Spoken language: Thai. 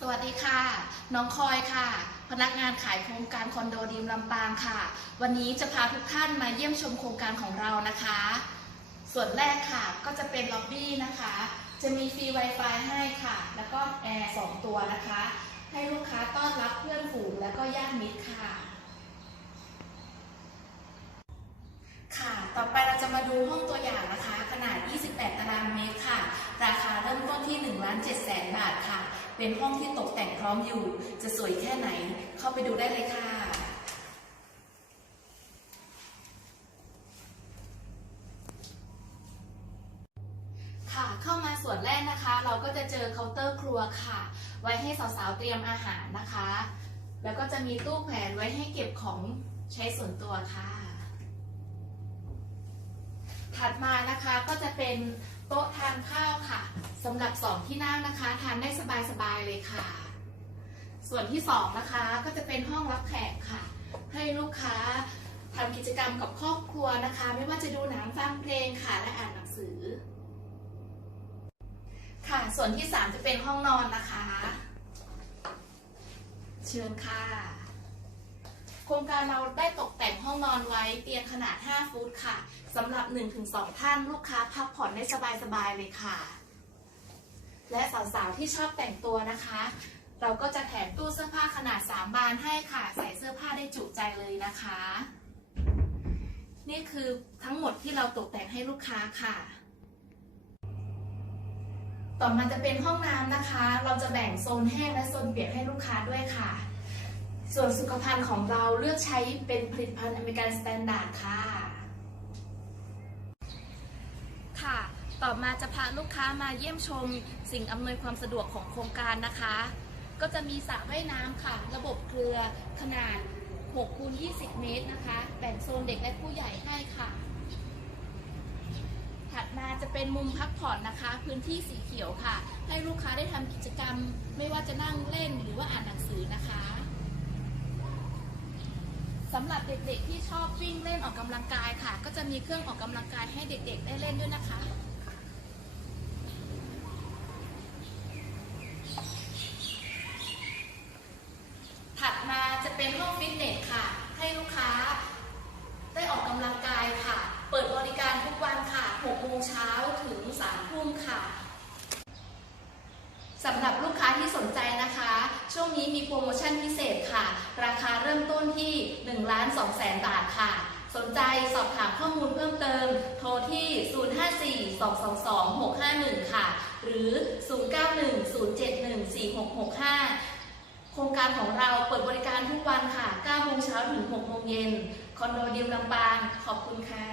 สวัสดีค่ะ น้องคอยค่ะ พนักงานขายโครงการคอนโดดีมลำปางค่ะ วันนี้จะพาทุกท่านมาเยี่ยมชมโครงการของเรานะคะ ส่วนแรกค่ะก็จะเป็นล็อบบี้นะคะ จะมีฟรี Wi-Fi ให้ค่ะ แล้วก็แอร์สองตัวนะคะ ให้ลูกค้าต้อนรับเพื่อนฝูงแล้วก็ญาติมิตรค่ะ ค่ะ ต่อไปเราจะมาดูห้องตัวอย่างนะคะ ขนาด 28 ตารางเมตรค่ะ ราคาเริ่มต้นที่1ล้าน7แสนบาทค่ะ เป็นห้องที่ตกแต่งพร้อมอยู่ จะสวยแค่ไหน เข้าไปดูได้เลยค่ะ ค่ะเข้ามาส่วนแรกนะคะ เราก็จะเจอเคาน์เตอร์ครัวค่ะ ไว้ให้สาวๆเตรียมอาหารนะคะ แล้วก็จะมีตู้แขวนไว้ให้เก็บของใช้ส่วนตัวค่ะ ถัดมานะคะก็จะเป็นโต๊ะทานข้าวค่ะสำหรับสองที่นั่งนะคะ ทานได้สบายๆเลยค่ะ ส่วนที่สองนะคะก็จะเป็นห้องรับแขกค่ะ ให้ลูกค้าทำกิจกรรมกับครอบครัวนะคะ ไม่ว่าจะดูหนังฟังเพลงค่ะและอ่านหนังสือ ค่ะส่วนที่สามจะเป็นห้องนอนนะคะ เชิญค่ะ โครงการเราได้ตกแต่งห้องนอนไว้เตียงขนาด 5 ฟุตค่ะสำหรับ 1-2 ท่านลูกค้าพักผ่อนได้สบายๆเลยค่ะ และสาวๆที่ชอบแต่งตัวนะคะ เราก็จะแถมตู้เสื้อผ้าขนาด 3 บานให้ค่ะ ใส่เสื้อผ้าได้จุใจเลยนะคะ นี่คือทั้งหมดที่เราตกแต่งให้ลูกค้าค่ะ ต่อมาจะเป็นห้องน้ำนะคะ เราจะแบ่งโซนแห้งและโซนเปียกให้ลูกค้าด้วยค่ะ ส่วนสุขภัณฑ์ของเราเลือกใช้เป็นผลิตภัณฑ์อเมริกันสแตนดาร์ดค่ะ ค่ะ ต่อมาจะพาลูกค้ามาเยี่ยมชมสิ่งอำนวยความสะดวกของโครงการนะคะ ก็จะมีสระว่ายน้ำค่ะ ระบบเกลือขนาด6คูณ20 เมตรนะคะ แบ่งโซนเด็กและผู้ใหญ่ให้ค่ะ ถัดมาจะเป็นมุมพักผ่อนนะคะ พื้นที่สีเขียวค่ะ ให้ลูกค้าได้ทำกิจกรรม ไม่ว่าจะนั่งเล่นหรือว่าอ่านหนังสือนะคะ สำหรับเด็กๆที่ชอบวิ่งเล่นออกกำลังกายค่ะ ก็จะมีเครื่องออกกำลังกายให้เด็กๆได้เล่นด้วยนะคะ ถัดมาจะเป็นห้องฟิตเนสค่ะ ให้ลูกค้าได้ออกกำลังกายค่ะ เปิดบริการทุกวันค่ะ6โมงเช้าถึง3ทุ่มค่ะสำหรับลูกค้าที่สนใจนะคะ ช่วงนี้มีโปรโมชั่นพิเศษ ค่ะ ราคาเริ่มต้นที่1ล้าน2แสนบาทค่ะ สนใจสอบถามข้อมูลเพิ่มเติม โทรที่ 054-222-651 ค่ะ หรือ 0910714665 โครงการของเราเปิดบริการทุกวันค่ะ9โมงเช้าถึง6โมงเย็น คอนโดเดิมลำปาง ขอบคุณค่ะ